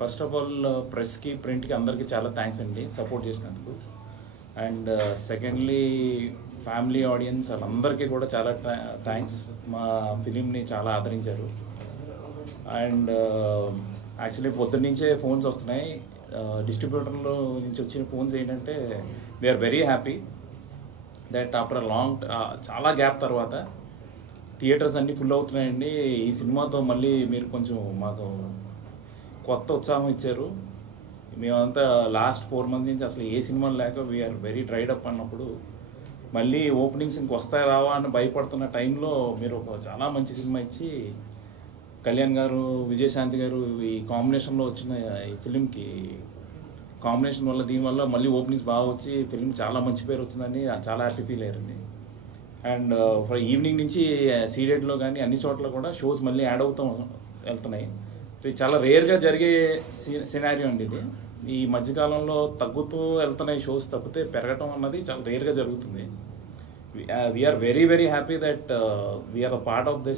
First of all ప్రెస్కి ప్రింట్కి అందరికీ చాలా thanks అండి సపోర్ట్ చేసినందుకు. అండ్ సెకండ్లీ ఫ్యామిలీ ఆడియన్స్ వాళ్ళందరికీ కూడా చాలా థ్యాంక్స్, మా ఫిలింని చాలా ఆదరించారు. అండ్ యాక్చువల్లీ పొద్దున్నుంచే ఫోన్స్ వస్తున్నాయి, డిస్ట్రిబ్యూటర్లో నుంచి వచ్చిన ఫోన్స్ ఏంటంటే they are very happy that after long చాలా గ్యాప్ తర్వాత థియేటర్స్ అన్నీ ఫుల్ అవుతున్నాయండి. ఈ సినిమాతో మళ్ళీ మీరు కొంచెం మాకు కొత్త ఉత్సాహం ఇచ్చారు. మేమంతా లాస్ట్ 4 months నుంచి అసలు ఏ సినిమాలు లేక వీఆర్ వెరీ డ్రైడ్ అప్ అన్నప్పుడు మళ్ళీ ఓపెనింగ్స్ ఇంక వస్తాయి రావా అని భయపడుతున్న టైంలో మీరు ఒక చాలా మంచి సినిమా ఇచ్చి కళ్యాణ్ గారు, విజయశాంతి గారు ఈ కాంబినేషన్లో వచ్చిన ఈ ఫిలింకి కాంబినేషన్ వల్ల దీనివల్ల మళ్ళీ ఓపెనింగ్స్ బాగా వచ్చి ఫిలిం చాలా మంచి పేరు వచ్చిందని చాలా హ్యాపీ ఫీల్ అయ్యారండి. అండ్ ఈవినింగ్ నుంచి సీరియడ్లో కానీ అన్ని చోట్ల కూడా షోస్ మళ్ళీ యాడ్ అవుతూ వెళ్తున్నాయి. ఇది చాలా రేర్గా జరిగే సినారియో అండి. ఇది ఈ మధ్యకాలంలో తగ్గుతూ వెళ్తున్నాయి షోస్ తప్పితే పెరగటం అన్నది చాలా రేర్గా జరుగుతుంది. We are very very happy that we are a part of this